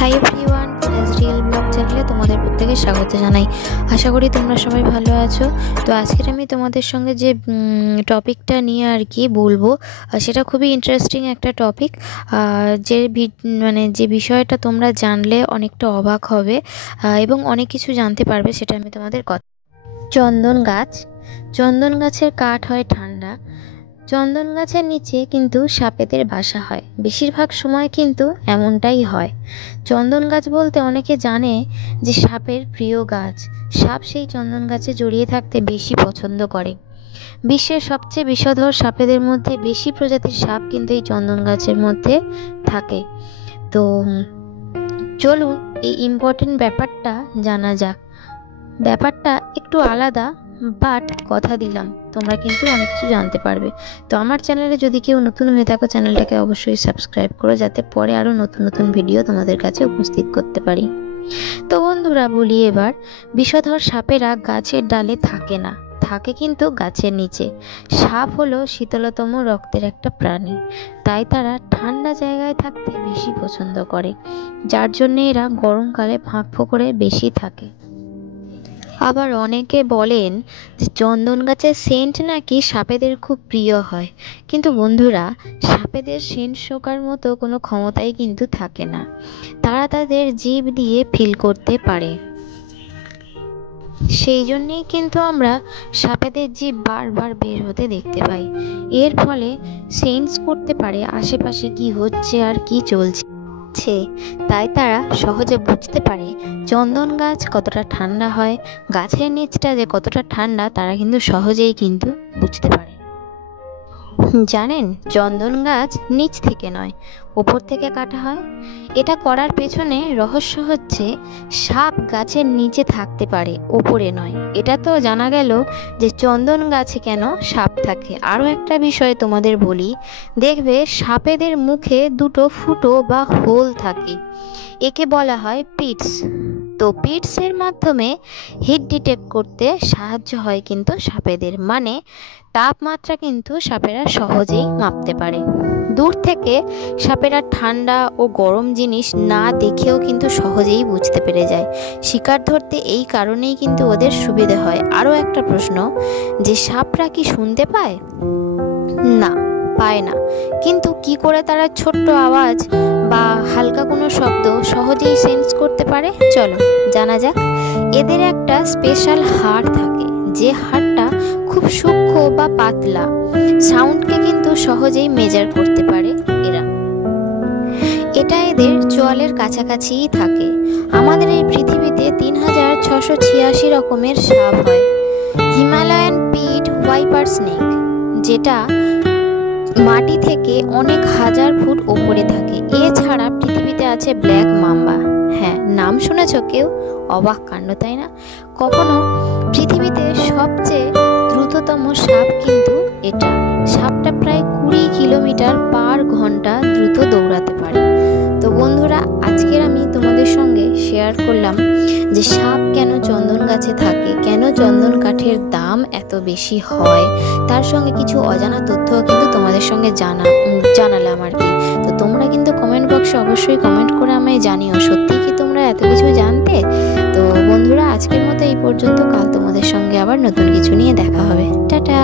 Hi everyone, Puja's real blog চ্যানেলে তোমাদের প্রত্যেকে স্বাগত জানাই। আশা করি তোমরা সবাই ভালো আছো। তো আজকের আমি তোমাদের সঙ্গে যে টপিকটা নিয়ে আর কি বলবো, সেটা খুবই ইন্টারেস্টিং একটা টপিক। যে বিষয়টা তোমরা জানলে অনেকটা অবাক হবে এবং অনেক কিছু জানতে পারবে, সেটা আমি তোমাদের কথা। চন্দন গাছের কাঠ হয় ঠান্ডা। চন্দন গাছের নিচে কিন্তু সাপেদের বাসা হয়, বেশিরভাগ সময় কিন্তু এমনটাই হয়। চন্দন গাছ বলতে অনেকে জানে যে সাপের প্রিয় গাছ। সাপ সেই চন্দন গাছে জড়িয়ে থাকতে বেশি পছন্দ করে। বিশ্বের সবচেয়ে বিষধর সাপেদের মধ্যে বেশি প্রজাতির সাপ কিন্তু এই চন্দন গাছের মধ্যে থাকে। তো চলুন এই ইম্পর্টেন্ট ব্যাপারটা জানা যাক। ব্যাপারটা একটু আলাদা, বাট কথা দিলাম তোমরা কিন্তু অনেক কিছু জানতে পারবে। তো আমার চ্যানেলে যদি কেউ নতুন হয়ে থাকো, চ্যানেলটাকে অবশ্যই সাবস্ক্রাইব করো, যাতে পরে আরও নতুন নতুন ভিডিও তোমাদের কাছে উপস্থিত করতে পারি। তো বন্ধুরা বলি এবার, বিষধর সাপেরা গাছের ডালে থাকে না, থাকে কিন্তু গাছের নিচে। সাপ হলো শীতলতম রক্তের একটা প্রাণী, তাই তারা ঠান্ডা জায়গায় থাকতে বেশি পছন্দ করে, যার জন্য এরা গরমকালে ফাঁক ফোকরে বেশি থাকে। আবার অনেকে বলেন যে চন্দন গাছের সেন্ট নাকি সাপেদের খুব প্রিয় হয়, কিন্তু বন্ধুরা, সাপেদের সেন্ট শোকার মতো কোনো ক্ষমতাই কিন্তু থাকে না। তারা তাদের জিভ দিয়ে ফিল করতে পারে, সেই জন্যেই কিন্তু আমরা সাপেদের জিভ বারবার বের হতে দেখতে পাই। এর ফলে সেন্স করতে পারে আশেপাশে কি হচ্ছে আর কি চলছে। তাই তারা সহজে বুঝতে পারে চন্দন গাছ কতটা ঠান্ডা হয়, গাছের নিচটা যে কতটা ঠান্ডা তারা কিন্তু সহজেই কিন্তু বুঝতে পারে। জানেন, চন্দন গাছ নিচ থেকে নয়, ওপর থেকে কাটা হয়। এটা করার পেছনে রহস্য হচ্ছে, সাপ গাছের নিচে থাকতে পারে, ওপরে নয়। এটা তো জানা গেল যে চন্দন গাছে কেন সাপ থাকে। আরও একটা বিষয় তোমাদের বলি, দেখবে সাপেদের মুখে দুটো ফুটো বা হোল থাকে, একে বলা হয় পিটস। তো পিটসের মাধ্যমে হিট ডিটেক্ট করতে সাহায্য হয় কিন্তু সাপেদের, মানে তাপমাত্রা কিন্তু সাপেরা সহজেই মাপতে পারে। দূর থেকে সাপেরা ঠান্ডা ও গরম জিনিস না দেখেও কিন্তু সহজেই বুঝতে পেরে যায়। শিকার ধরতে এই কারণেই কিন্তু ওদের সুবিধে হয়। আরও একটা প্রশ্ন, যে সাপরা কি শুনতে পায়? না, পায় না। কিন্তু কি করে তারা ছোট্ট আওয়াজ বা হালকা কোনো শব্দ সহজেই সেন্স করতে পারে? চলো জানা যাক। এদের একটা স্পেশাল হাড় থাকে, যে হাড়টা খুব সূক্ষ্ম বা পাতলা, সাউন্ডকে কিন্তু সহজেই মেজার করতে পারে এরা। এটা এদের চোয়ালের কাছাকাছিই থাকে। আমাদের এই পৃথিবীতে 3686 রকমের সাপ হয়। হিমালয়ান পিট ভাইপার স্নেক, যেটা মাটি থেকে অনেক হাজার ফুট ওপরে থাকে। এছাড়া পৃথিবীতে আছে ব্ল্যাক মাম্বা। হ্যাঁ, নাম শুনেছ কেউ? অবাক কাণ্ড, তাই না? কখনো পৃথিবীতে সবচেয়ে দ্রুততম সাপ কিন্তু এটা। সাপটা প্রায় 20 কিলোমিটার পার ঘন্টা দ্রুত দৌড়াতে পারে। তো বন্ধুরা, আজকের আমি তোমাদের সঙ্গে শেয়ার করলাম যে সাপ কেন চন্দন গাছে থাকে, কেন চন্দন কাঠের দাম এত বেশি হয়, তার সঙ্গে কিছু অজানা তথ্য কিন্তু তোমাদের সঙ্গে জানালাম আর কি। তো তোমরা কিন্তু কমেন্ট বক্সে অবশ্যই কমেন্ট করে আমায় জানিও, সত্যি কি তোমরা এত কিছু জানতে? তো বন্ধুরা, আজকের মতো এই পর্যন্ত। কাল তোমাদের সঙ্গে আবার নতুন কিছু নিয়ে দেখা হবে। টাটা।